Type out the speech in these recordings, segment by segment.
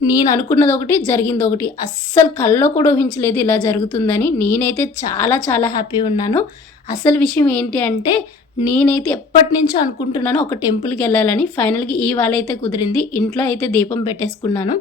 నేను అనుకున్నది ఒకటి, జరిగింది ఒకటి. అస్సలు కల్లో కూడా ఊహించలేదు ఇలా జరుగుతుందని. నేనైతే చాలా చాలా హ్యాపీగా ఉన్నాను. అసలు విషయం ఏంటి అంటే, నేనైతే ఎప్పటినుంచో అనుకుంటున్నాను ఒక టెంపుల్‌కెళ్ళాలని. ఫైనల్‌గా ఇవాళైతే కుదిరింది. ఇంట్లో అయితే దీపం పెట్టేసుకున్నాను.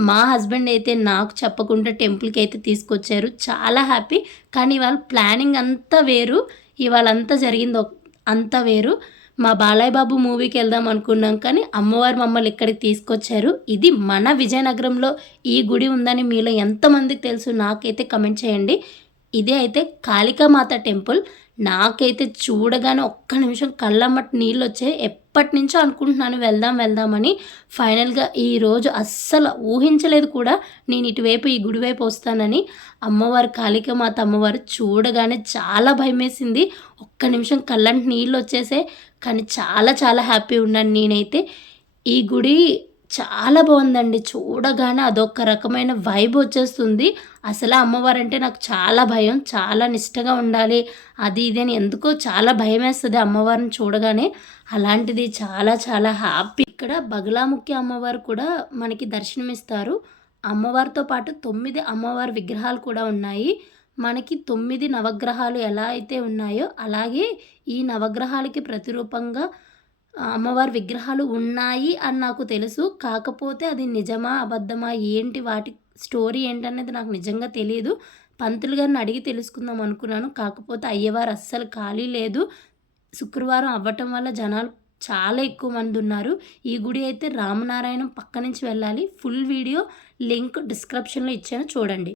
మా హస్బెండ్ అయితే నాకు చెప్పకుండా టెంపుల్‌కైతే తీసుకొచ్చారు. చాలా హ్యాపీ. కానీ ఇవాళ ప్లానింగ్ అంతా వేరు. ఇవాళంతా జరిగింది అంతా వేరు. మా బాలయ్య బాబు మూవీకెళ్దాం అనుకున్నాం కానీ, అమ్మవారు మమ్మల్ని ఇక్కడికి తీసుకొచ్చారు. ఇది మన విజయనగరంలో ఈ గుడి ఉందని మీలో ఎంతమందికి తెలుసు నాకైతే కామెంట్ చేయండి. ఇదే అయితే కాళికామాత టెంపుల్. నాకైతే చూడగానే ఒక్క నిమిషం కళ్ళమ్మట నీళ్ళొచ్చాయి. ఎప్పటినుంచో అనుకుంటున్నాను వెళ్దాం వెళ్దామని. ఫైనల్‌గా ఈరోజు అస్సలు ఊహించలేదు కూడా నేను ఇటువైపు ఈ గుడి వైపు వస్తానని. అమ్మవారు కాళికామాత అమ్మవారు చూడగానే చాలా భయమేసింది. ఒక్క నిమిషం కళ్ళంట నీళ్ళొచ్చేసాయి. కానీ చాలా చాలా హ్యాపీ ఉన్నాను నేనైతే. ఈ గుడి చాలా బావుందండి. చూడగానే అదొక రకమైన వైబ్ వచ్చేస్తుంది. అసల అమ్మవారంటే నాకు చాలా భయం. చాలా నిష్టగా ఉండాలి. అది ఇది అని ఎందుకో చాలా భయమేస్తది అమ్మవారిని చూడగానే. అలాంటిది చాలా చాలా హ్యాపీ. ఇక్కడ బగలాముఖి అమ్మవారు కూడా మనకి దర్శనమిస్తారు. అమ్మవారితో పాటు 9 అమ్మవారి విగ్రహాలు కూడా ఉన్నాయి. మనకి 9 నవగ్రహాలు ఎలా అయితే ఉన్నాయో అలాగే ఈ నవగ్రహాలకి ప్రతిరూపంగా అమ్మవారి విగ్రహాలు ఉన్నాయి అని నాకు తెలుసు. కాకపోతే అది నిజమా? అబద్ధమా? ఏంటి వాటి స్టోరీ ఏంటనేది నాకు నిజంగా తెలీదు. పంతులు గారిని అడిగి తెలుసుకుందాం అనుకున్నాను. కాకపోతే అయ్యవారు అస్సలు ఖాళీ లేదు. శుక్రవారం అవ్వటం వల్ల జనాలు చాలా ఎక్కువ మంది ఉన్నారు. ఈ గుడి అయితే రామనారాయణం పక్క నుంచి వెళ్ళాలి. ఫుల్ వీడియో లింక్ డిస్క్రిప్షన్‌లో ఇచ్చాను చూడండి.